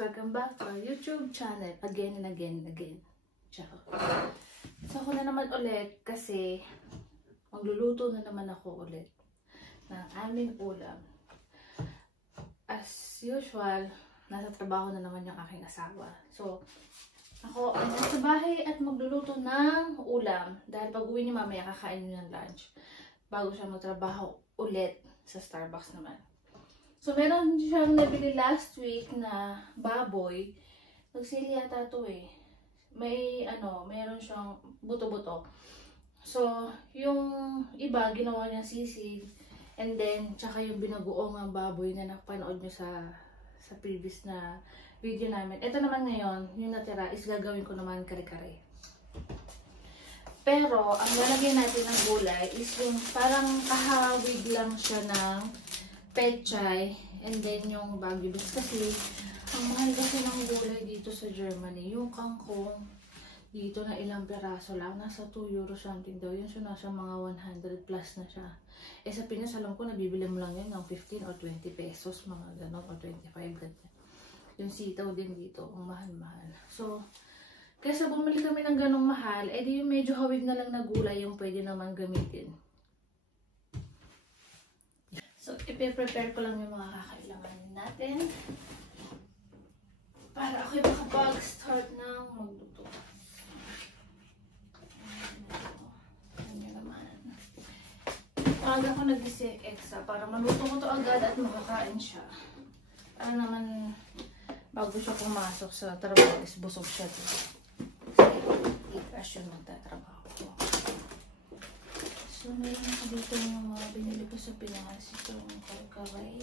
Welcome back to our YouTube channel. Again and again and again. Ciao. So ako na naman ulit kasi magluluto na naman ako ulit ng aming ulam. As usual, nasa trabaho na naman yung aking asawa. So, ako ay nasa bahay at magluluto ng ulam. Dahil pag uwi niyo mamaya, kakain niyo ng lunch. Bago siya magtrabaho ulit sa Starbucks naman. So, meron siyang nabili last week na baboy. Nagsili yata ito eh. Meron siyang buto-buto. So, yung iba, ginawa niya sisig. And then, tsaka yung binagoong ang baboy na napanood nyo sa previous na video namin. Ito naman ngayon, yung natira is gagawin ko naman kare-kare. Pero, ang lalagyan natin ng gulay is yung parang kahawig lang siya ng pechay, and then yung Baguio beans kasi ang mahal kasi ng gulay dito sa Germany. Yung kangkong dito na ilang peraso lang, nasa 2 euro something daw yun, so nasa mga 100 plus na siya. Eh sa Pinas, alam ko nabibili mo lang yun ng 15 or 20 pesos, mga ganon, or 25 ganyan. Yung sitaw din dito, ang mahal-mahal. So kaysa bumili kami ng ganong mahal, edi yung medyo hawig na lang na gulay yung pwede naman gamitin. So, ipe-prepare ko lang yung mga kakailanganin natin para ako'y makapag-start ng magluto. Ayan naman. Aga ko nag-isip extra para maluto ko to agad at makakain siya. Para naman bago siya pumasok sa trabaho is busog siya dito. I-crash yung magtatrabaho ko. So, meron ako dito yung mga binili ko sa Pinas. Itong kare-kare.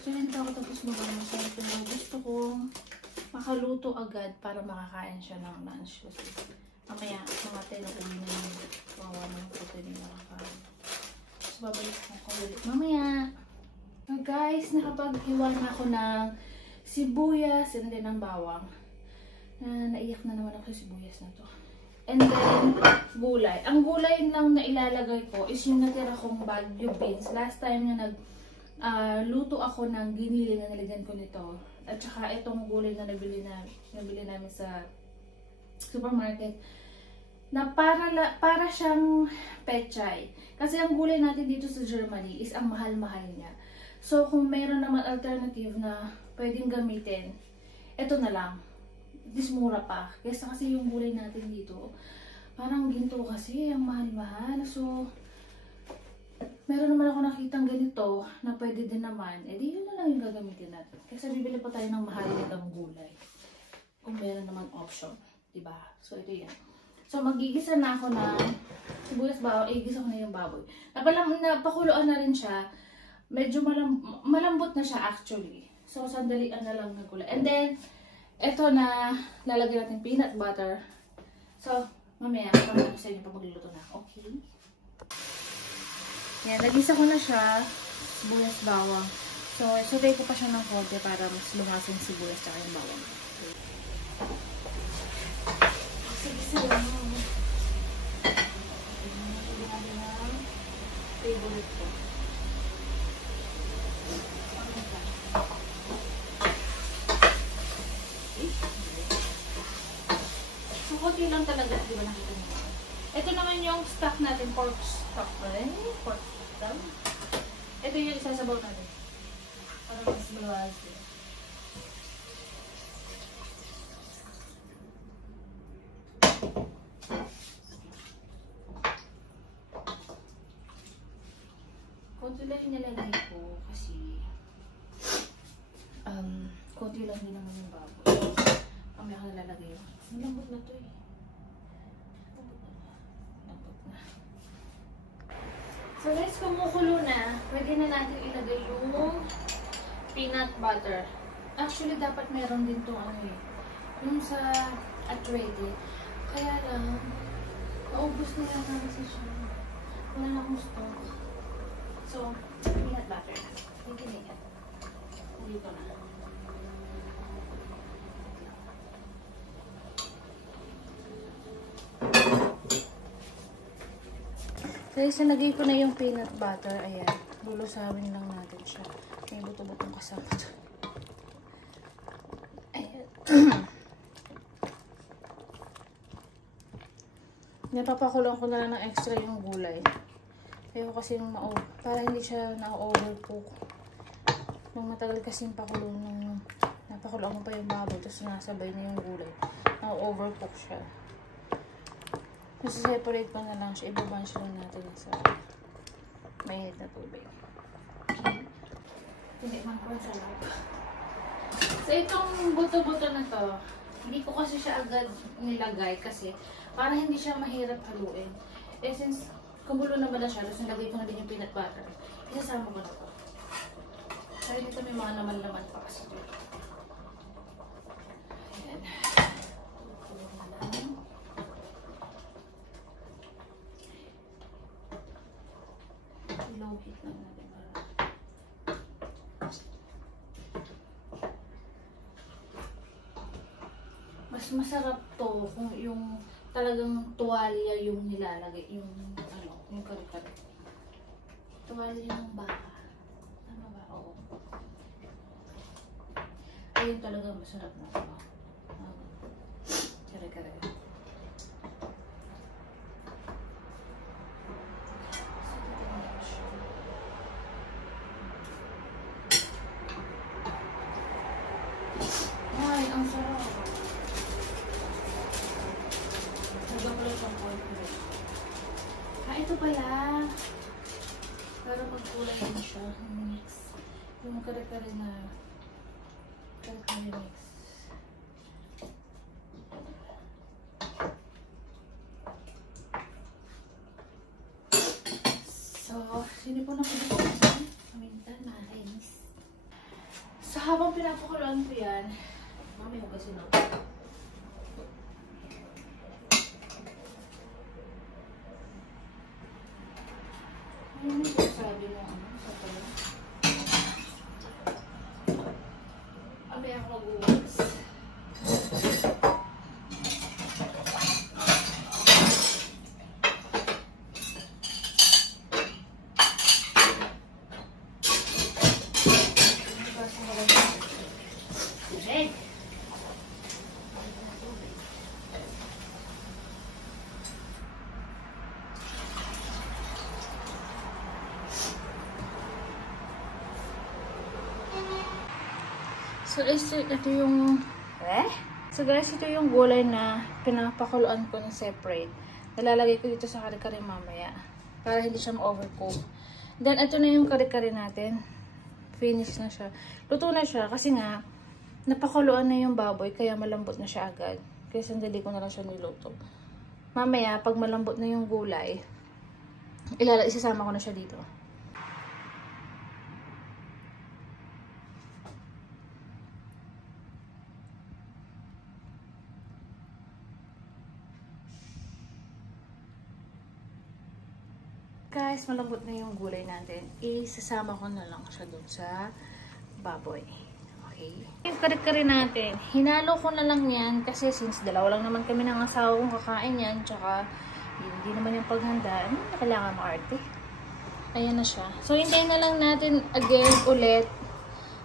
So, yun ako tapos mag-amasal. Pero gusto kong makaluto agad para makakain siya ng lunch. Kasi mamaya, mga 10 na uwi na yung kawawa ng puto nila makakain. So, babalik ako ulit mamaya. So, guys, nakapag-iwan ako ng sibuyas and then ng bawang. Naiyak na naman ako sa sibuyas na to. And then, gulay. Ang gulay lang na ilalagay ko is yung natira kong Baguio beans. Last time na luto ako ng ginili na nilagyan ko nito. At saka itong gulay na nabili namin sa supermarket. Na para siyang pechay. Kasi ang gulay natin dito sa Germany is ang mahal-mahal niya. So, kung meron naman alternative na pwedeng gamitin, ito na lang. This mura pa. Kesa kasi yung gulay natin dito, parang ginto kasi, ang mahal-mahal. So, meron naman ako nakitang ganito na pwede din naman. Eh di yun na lang yung gagamitin natin. Kasi bibili pa tayo ng mahal nitong gulay. Kung meron naman option. Diba? So, ito yan. So, magigisa na ako ng sibuyas bawang. Igisa ko na yung baboy. Napakuloan na rin siya. Medyo malambot na siya actually. So, sandalian na lang ng gulay. And then, ito na lalagyan natin peanut butter. So, mamaya, kapag sa inyo pa magluluto na. Okay? Yan, nagisa ko na siya. Sibuyas bawang. So, isugay ko pa siya ng konti para mas lumasa yung sibuyas at yung bawang. Okay. Sige lang. Favorite ko. Kunti lang talaga, di ba nakita nyo? Ito naman yung stock natin, pork stock ba rin? Pork stock. Ito yung isasabaw natin. Para mas maluwag yun. Kunti lang yung nilagay ko kasi kunti lang din naman yung baboy. Mamaya ko nalalagay yun. Malambot na to eh. Malambot na. So guys, kumukulo na, pwede na natin ilagay yung peanut butter. Actually, dapat meron din itong ano eh. Yung sa at-ready. Kaya lang, naubos na lang namin sa siya. Wala na akong stock. So, peanut butter. Tingnan. Dito na. Guys, nalagay ko na yung peanut butter. Ayan. Lulusawin lang natin siya. May buto-butong kasama. Napapakulang ko na lang ng extra yung gulay. Ayaw kasi para hindi siya na-overcook. Nung matagal kasi yung pakulo nung napakulo ko pa yung baboy, tapos nasabay na yung gulay. Na-overcook siya. Nasa-separate ko na lang siya. Ibabanch lang natin sa mainit na tubig. Okay. Tinikman ko sa lap. So, itong buto-buto na to, hindi ko kasi siya agad nilagay kasi para hindi siya mahirap haluin. Eh, since kumulo naman na siya, tapos nilagay ko na din yung peanut butter, isasama ko na to. Kaya dito may mga naman-laman pa kasi dito. Ayan. Tulog na lang. Low heat lang natin para. Mas masarap to kung yung talagang tuwalya yung nilalagay, yung yung kare-kare. Tuwalya ng baka. Ano ba? Oo. Ayun talaga masarap na ito. Kare-kare. Ay, ang sarap. Ito pala. Para magkulay din siya. Mix. Yung kare-kare na kare-kare mix. So, sino po nakikita? Kamintan, nakakainis. So, habang pinapakuluan ko yan, mamaya ko kasi na. Ano yung sabi mo sa pala? Abay ako mag-uwas. So, ito yung ito yung gulay na pinapakuluan ko ng separate. Nalalagay ko dito sa kare-kare mamaya para hindi siya ma-overcook. Then, ito na yung kare-kare natin. Finish na siya. Luto na siya kasi nga napakuluan na yung baboy kaya malambot na siya agad. Kaya sandali ko na lang siya niluto. Mamaya, pag malambot na yung gulay, isasama ko na siya dito. Guys, malambot na yung gulay natin. Isasama ko na lang siya dun sa baboy. Okay. Yung kare-kare natin, hinalo ko na lang yan kasi since dalawa lang naman kami ng asawa kong kakain yan, tsaka hindi naman yung paghanda, kailangan maarte. Ayan na siya. So, hintayin na lang natin again ulit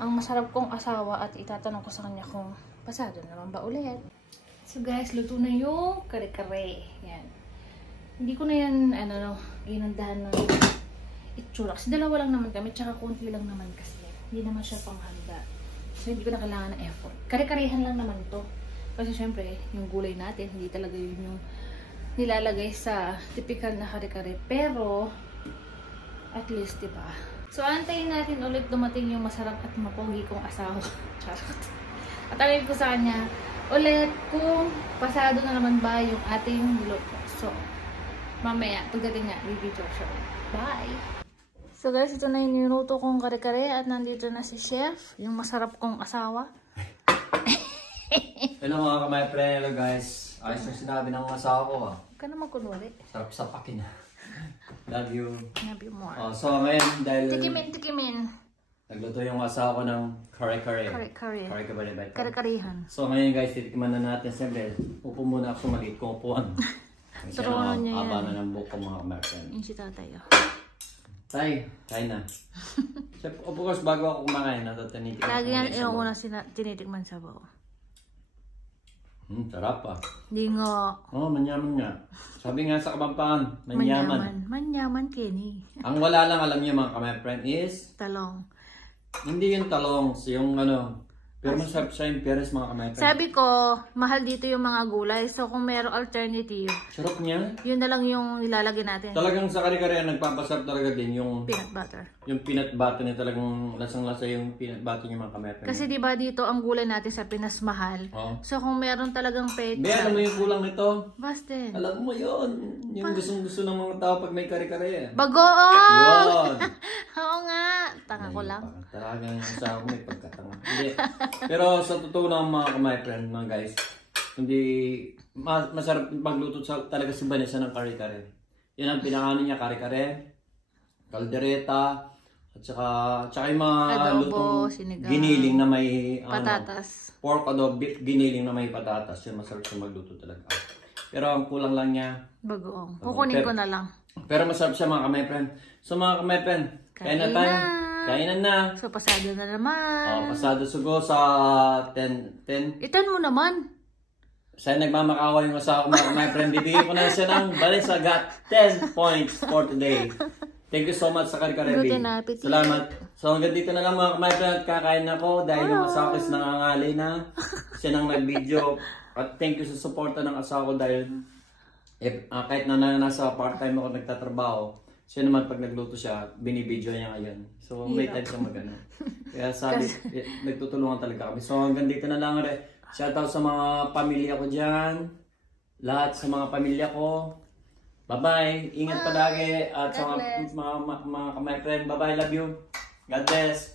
ang masarap kong asawa at itatanong ko sa kanya kung pasado naman ba ulit. So guys, luto na yung kare-kare. Yan. Hindi ko na yan, ginandahan ng itsura. Kasi dalawa lang naman kami, tsaka konti lang naman kasi. Hindi naman siya panghanda. So, hindi ko na kailangan ng effort. Kare-karehan lang naman to. Kasi syempre, yung gulay natin, hindi talaga yun yung nilalagay sa typical na kare-kare. Pero, at least, diba? So, antayin natin ulit dumating yung masarap at mapogi kong asawa. Charot. At awin ko sa kanya, ulit kung pasado na naman ba yung ating luto. So, mamaya, pagdating nga, video siya. Bye! So guys, ito na yung niluto kong kare-kare at nandito na si Chef, yung masarap kong asawa. Hello mga kamay-pre, hello guys. Ayos na sinabi ng asawa ko ah. Huwag ka naman kunwari. Sarap sa pakin. Love you. Love you more. So ngayon, dahil Tikimin. nagluto yung asawa ko ng kare-kare. Kare-kare. Kare-kare. Kare-karehan. So ngayon guys, titikman na natin. Siyempre, upo muna ako sa maliit kong upuan. Turuan niya yan. Aba na ng buko mga kamay-pre. Yung si tatay. Tay, kain na. Siyempre, of course, bago ako kumakain, tinitikman Lagi yan yung una tinitikman sa bao. Sarap ah. Hindi nga. Oh, manyaman nga. Sabi nga sa Kapampangan, manyaman. Manyaman, Kenny. Ang wala lang alam niyo mga my friend is, Talong. hindi yung talong, yung ano, pero masarap siya yung peres mga my friend. Sabi ko, mahal dito yung mga gulay. So, kung mayroong alternative, Sarap niya. yun na lang yung ilalagay natin. Talagang sa kare-kare nagpapasarap talaga din yung Peanut butter. yung peanut butter niya, talagang lasang-lasa yung peanut butter niya mga my friend. Kasi di ba dito ang gulay natin sa Pinas mahal. Oh. So, kung meron talagang Be, alam mo yung kulang nito? Baste. Alam mo yun. Yung gustong-gusto ng mga tao pag may kare-kare. Bagoong! Yun. Oo nga. Tanga ko lang. Talagang sa ako may pagkatanga. Hindi. Pero sa totoo lang mga my friend, mga guys, hindi masarap magluto talaga si Vanessa ng kare-kare. Yan ang pinakaano niya, kare-kare, kaldereta, at saka yung mga Adobo, lutong sinigang, giniling na may patatas. Pork adobo, beef giniling na may patatas. Yan masarap siya magluto talaga. Pero ang kulang lang niya. Bagoong. Kukunin ko na lang. Pero masarap siya mga my friend. So mga my friend, kain na tayo. Kainan na. So, pasado na naman. Oh, pasado sugo sa 10. Itan mo naman. Saya nagmamakawa yung asawa ko my friend. Bibigyan ko na siya ng Vanessa got 10 points for today. Thank you so much sa kare-kare. Salamat. So hanggang dito na lang mga my friend. Kakain ako dahil yung asawa ko is nangangalay na. Siya nang nag-video. At thank you sa suporta ng asawa ko dahil kahit na nasa part-time ako nagtatrabaho, siya naman pag nagluto siya, binibidyo niya ngayon. So may time siya magano. Kaya sabi, nagtutulungan talaga kami. So hanggang dito na lang rin. Shoutout sa mga pamilya ko dyan. Lahat sa mga pamilya ko. Bye-bye. Ingat palagi. At sa mga my friend. Bye-bye. Love you. God bless.